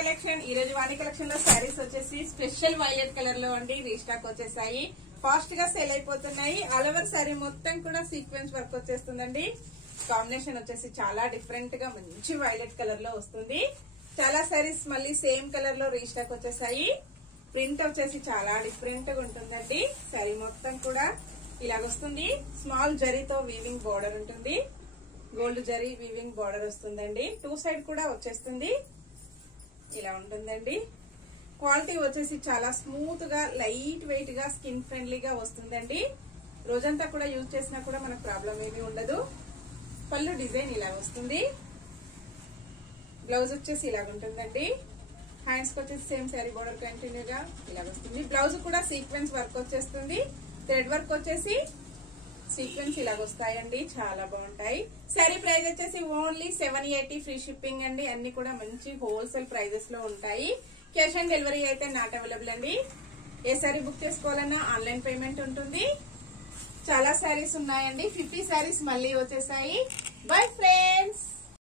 Collection ఈ రోజు వాణి collection లో శారీస్ వచ్చేసి స్పెషల్ వైలెట్ కలర్ లో అండి రీస్టాక్ వచ్చేసాయి. ఫాస్ట్ గా సేల్ అయిపోతున్నాయి. ఆల్ ఓవర్ శారీ మొత్తం కూడా సీక్వెన్స్ వర్క్ వచ్చేస్తుందండి. కాంబినేషన్ వచ్చేసి చాలా డిఫరెంట్ గా మంచి వైలెట్ కలర్ లో వస్తుంది. చాలా శారీస్ మళ్ళీ సేమ్ కలర్ లో రీస్టాక్ వచ్చేసాయి. ప్రింట్ వచ్చేసి చాలా డిఫరెంట్ గా ఉంటుందండి. శారీ మొత్తం కూడా ఇలాగొస్తుంది. స్మాల్ జరీతో వీవింగ్ బోర్డర్ ఉంటుంది. గోల్డ్ జరీ వీవింగ్ బోర్డర్ వస్తుందండి. టూ సైడ్ కూడా వచ్చేస్తుంది. ఇలా ఉంటుందండి. క్వాలిటీ వచ్చేసి చాలా స్మూత్ గా లైట్ వెయిట్ గా స్కిన్ ఫ్రెండ్లీగా వస్తుందండి. రోజంతా కూడా యూజ్ చేసినా కూడా మనకు ప్రాబ్లం ఏమీ ఉండదు. పళ్ళు డిజైన్ ఇలా వస్తుంది. బ్లౌజ్ వచ్చేసి ఇలా ఉంటుందండి. హ్యాండ్స్ కి వచ్చేసి సేమ్ శారీ బోర్డర్ కంటిన్యూగా ఇలా వస్తుంది. బ్లౌజ్ కూడా సీక్వెన్స్ వర్క్ వచ్చేస్తుంది. థ్రెడ్ వర్క్ వచ్చేసి సీక్వెన్స్ ఇలా వస్తాయండి. చాలా బాగుంటాయి. శారీ ప్రైస్ వచ్చేసి ఓన్లీ 780 ఫ్రీ షిప్పింగ్ అండి. అన్ని కూడా మంచి హోల్సేల్ ప్రైజెస్ లో ఉంటాయి. క్యాష్ ఆన్ డెలివరీ అయితే నాట్ అవైలబుల్ అండి. ఏ శారీ బుక్ చేసుకోవాలన్నా ఆన్లైన్ పేమెంట్ ఉంటుంది. చాలా శారీస్ ఉన్నాయండి. 50 శారీస్ మళ్ళీ వచ్చేసాయి. Bye friends.